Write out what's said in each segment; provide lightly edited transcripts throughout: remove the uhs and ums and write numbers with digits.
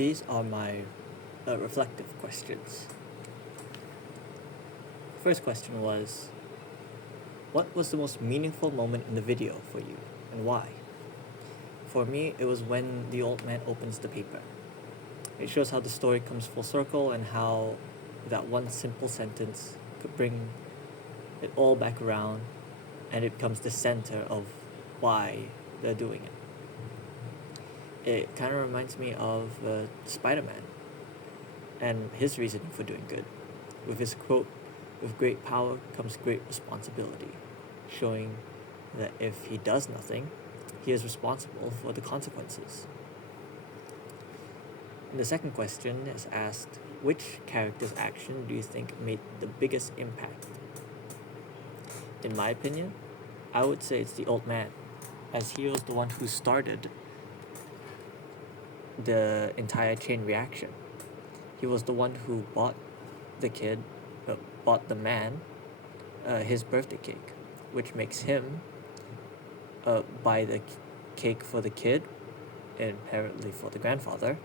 These are my reflective questions. First question was, what was the most meaningful moment in the video for you, and why? For me, it was when the old man opens the paper. It shows how the story comes full circle and how that one simple sentence could bring it all back around, and it becomes the center of why they're doing it. It kind of reminds me of Spider-Man and his reasoning for doing good, with his quote, "With great power comes great responsibility," showing that if he does nothing, he is responsible for the consequences. And the second question is asked, which character's action do you think made the biggest impact? In my opinion, I would say it's the old man, as he was the one who started the entire chain reaction. He was the one who bought the man, his birthday cake, which makes him buy the cake for the kid and apparently for the grandfather.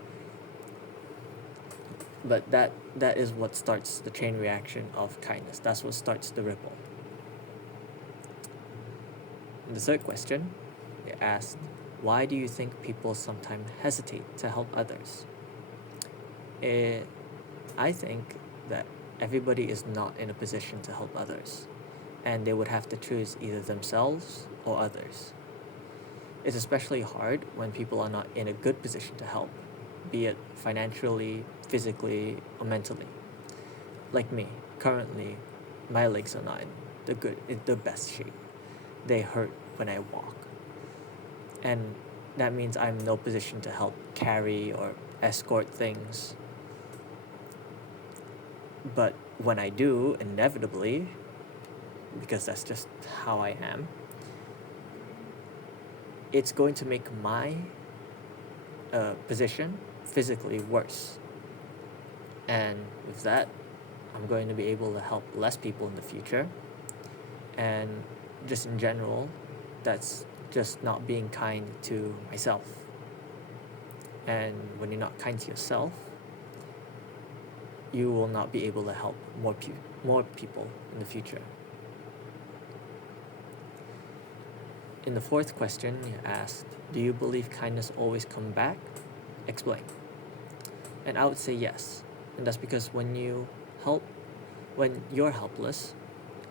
But that is what starts the chain reaction of kindness. That's what starts the ripple. And the third question, it asked, why do you think people sometimes hesitate to help others? I think that everybody is not in a position to help others, and they would have to choose either themselves or others. It's especially hard when people are not in a good position to help, be it financially, physically, or mentally. Like me, currently, my legs are not in the best shape. They hurt when I walk. And that means I'm in no position to help carry or escort things. But when I do, inevitably, because that's just how I am, it's going to make my position physically worse. And with that, I'm going to be able to help less people in the future. And just in general, that's just not being kind to myself. And when you're not kind to yourself, you will not be able to help more people in the future. In the fourth question, you asked, do you believe kindness always comes back? Explain. And I would say yes. And that's because when you're helpless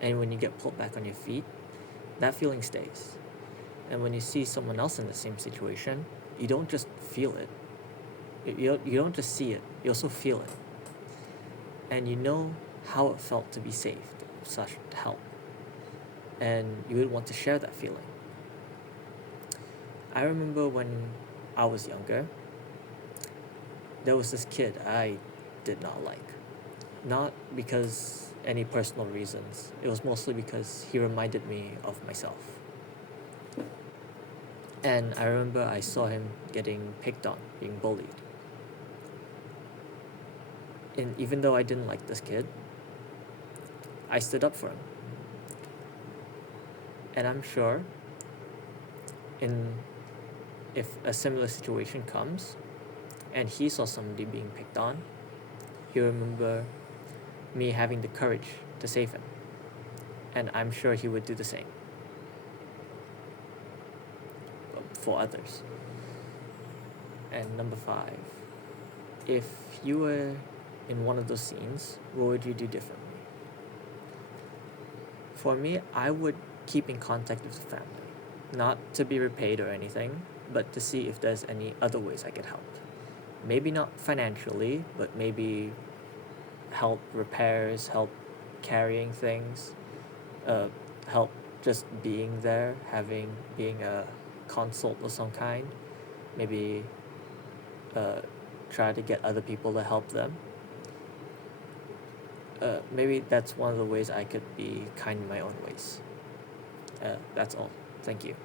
and when you get pulled back on your feet, that feeling stays. And when you see someone else in the same situation, you don't just feel it. You don't just see it, you also feel it. And you know how it felt to be saved, such help. And you would want to share that feeling. I remember when I was younger, there was this kid I did not like. Not because any personal reasons. It was mostly because he reminded me of myself. And I remember I saw him getting picked on, being bullied. And even though I didn't like this kid, I stood up for him. And I'm sure if a similar situation comes and he saw somebody being picked on, he'll remember me having the courage to save him. And I'm sure he would do the same for others. And number 5, if you were in one of those scenes, what would you do differently? For me, I would keep in contact with the family. Not to be repaid or anything, but to see if there's any other ways I could help. Maybe not financially, but maybe help repairs, help carrying things, help just being there, being a consult of some kind. Maybe try to get other people to help them. Maybe that's one of the ways I could be kind in my own ways. That's all. Thank you.